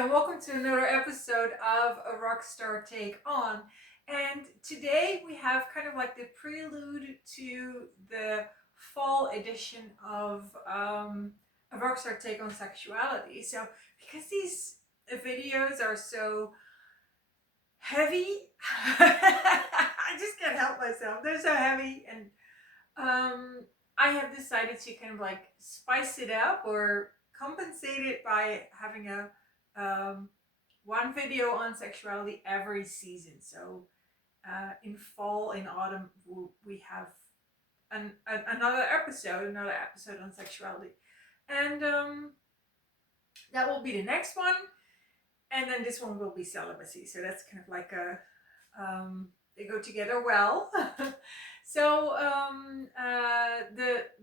and welcome to another episode of A Rockstar Take On. And today we have kind of like the prelude to the fall edition of A Rockstar Take on Sexuality. So, because these videos are so heavy, I just can't help myself. They're so heavy, and I have decided to kind of like spice it up or compensate it by having a one video on sexuality every season. So in fall, in autumn, we have another episode on sexuality, and that will be the next one. And then this one will be celibacy. So that's kind of like a they go together well. So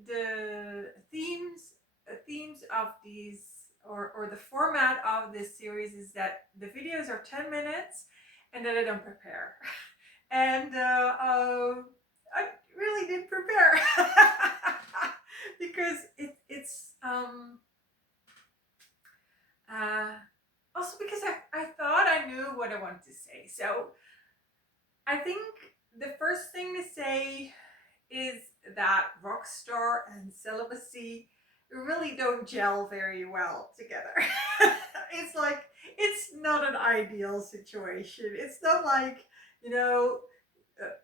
the themes of these or the format of this series is that the videos are 10 minutes and that I don't prepare. And I really did prepare because it's also because I thought I knew what I wanted to say. So I think the first thing to say is that rockstar and celibacy really don't gel very well together. It's like, it's not an ideal situation. It's not like, you know, uh,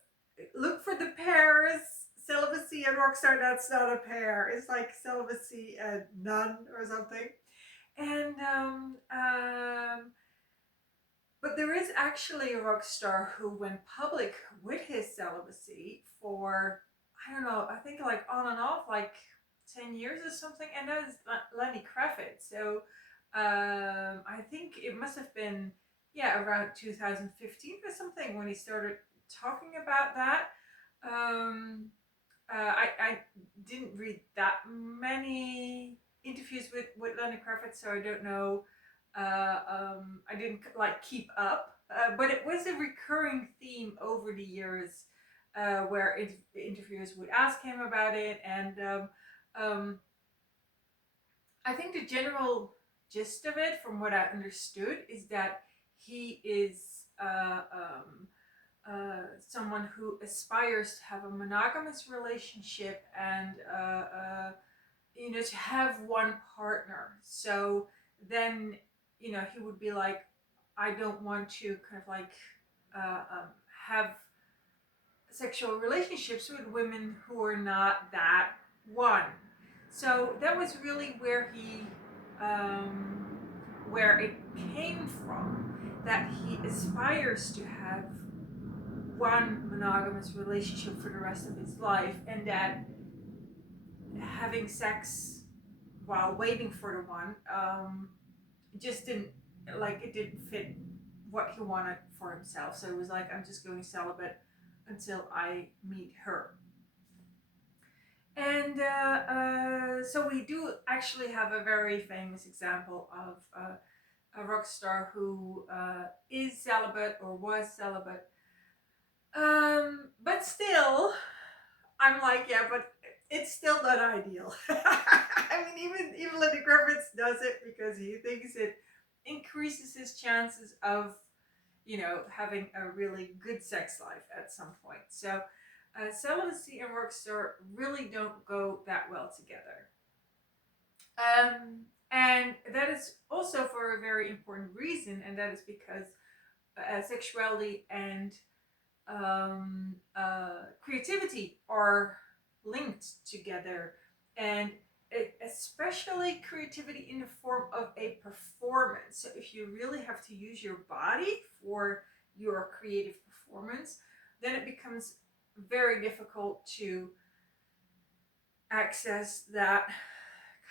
look for the pairs, celibacy and rockstar, that's not a pair. It's like celibacy and none or something. And but there is actually a rock star who went public with his celibacy for, I don't know, I think like on and off, like 10 years or something, and that is Lenny Kravitz. So I think it must have been, yeah, around 2015 or something when he started talking about that. I didn't read that many interviews with Lenny Kravitz, so I don't know. I didn't like keep up, but it was a recurring theme over the years, where interviewers would ask him about it, and I think the general gist of it, from what I understood, is that he is someone who aspires to have a monogamous relationship and to have one partner. So then he would be like, I don't want to kind of like have sexual relationships with women who are not that one. So that was really where it came from, that he aspires to have one monogamous relationship for the rest of his life, and that having sex while waiting for the one just didn't, like, it didn't fit what he wanted for himself. So it was like, I'm just going celibate until I meet her. And so we do actually have a very famous example of a rock star who is celibate or was celibate. But still, I'm like, yeah, but it's still not ideal. I mean, even Lenny Kravitz does it because he thinks it increases his chances of, having a really good sex life at some point. So, celibacy and rockstar really don't go that well together. And that is also for a very important reason, and that is because sexuality and creativity are linked together, and especially creativity in the form of a performance. So if you really have to use your body for your creative performance, then it becomes very difficult to access that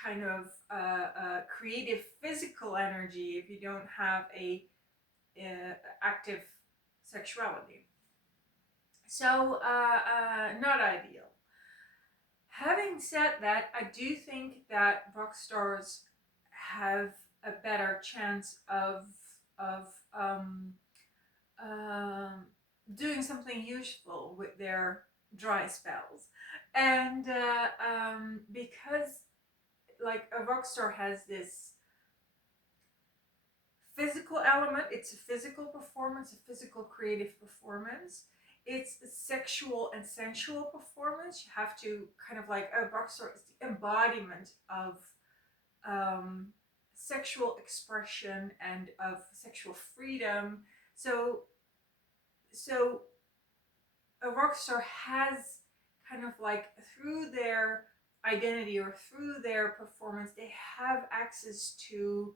kind of creative physical energy if you don't have a active sexuality. So, not ideal. Having said that, I do think that rock stars have a better chance of um, um, doing something useful with their dry spells, and because like a rock star has this physical element, it's a physical performance, a physical creative performance. It's a sexual and sensual performance. You have to kind of like, a rock star is the embodiment of um, sexual expression and of sexual freedom. So a rock star has kind of like, through their identity or through their performance, they have access to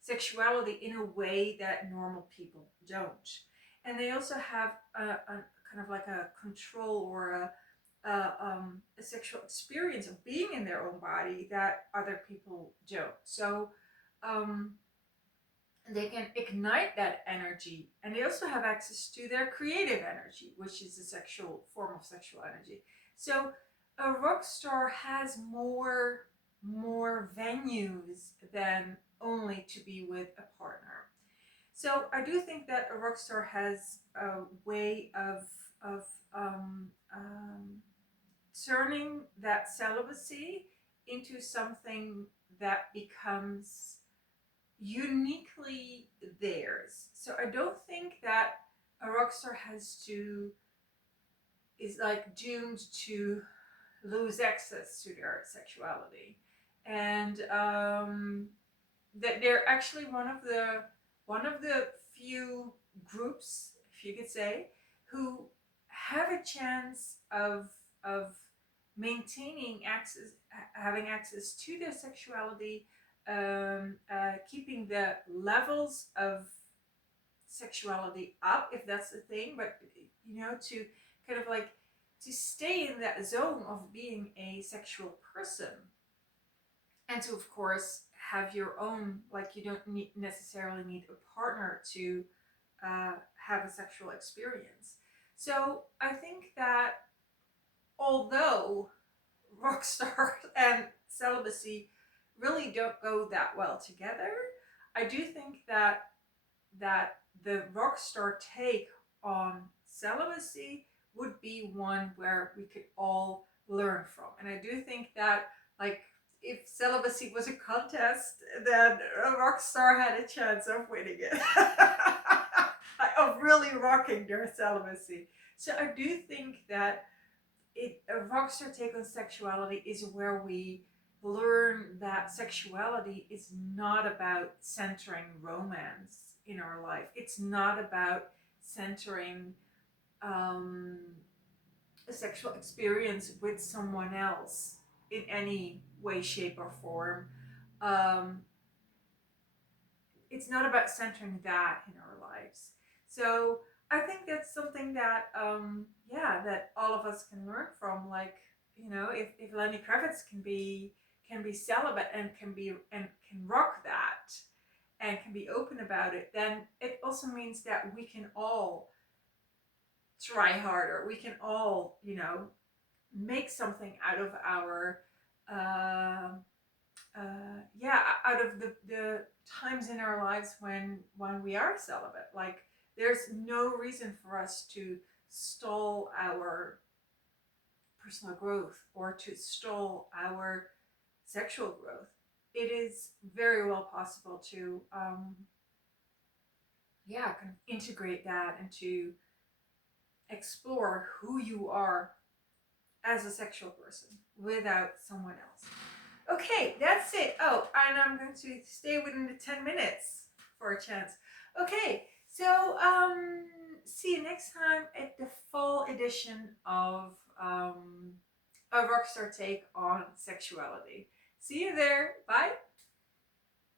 sexuality in a way that normal people don't. And they also have a kind of like a control or a sexual experience of being in their own body that other people don't. So um, they can ignite that energy, and they also have access to their creative energy, which is a sexual form of sexual energy. So a rock star has more venues than only to be with a partner. So I do think that a rock star has a way of um, um, turning that celibacy into something that becomes uniquely theirs. So I don't think that a rock star is like doomed to lose access to their sexuality, and that they're actually one of the few groups, if you could say, who have a chance of maintaining access, having access to their sexuality, keeping the levels of sexuality up, if that's the thing, but to kind of like to stay in that zone of being a sexual person, and to of course have your own, like, you don't necessarily need a partner to have a sexual experience. So I think that although rockstar and celibacy really don't go that well together, I do think that the rockstar take on celibacy would be one where we could all learn from. And I do think that, like, if celibacy was a contest, then a rockstar had a chance of winning it, of really rocking their celibacy. So I do think that a rockstar take on sexuality is where we learn that sexuality is not about centering romance in our life. It's not about centering um, a sexual experience with someone else in any way, shape, or form. Um, it's not about centering that in our lives. So I think that's something that that all of us can learn from. Like, if Lenny Kravitz can be celibate and can rock that and can be open about it, then it also means that we can all try harder. We can all, make something out of our uh, out of the times in our lives when we are celibate. Like, there's no reason for us to stall our personal growth or to stall our sexual growth. It is very well possible to kind of integrate that and to explore who you are as a sexual person without someone else. Okay, that's it. Oh, and I'm going to stay within the 10 minutes for a chance. Okay, so see you next time at the fall edition of a Rockstar Take on Sexuality. See you there. Bye.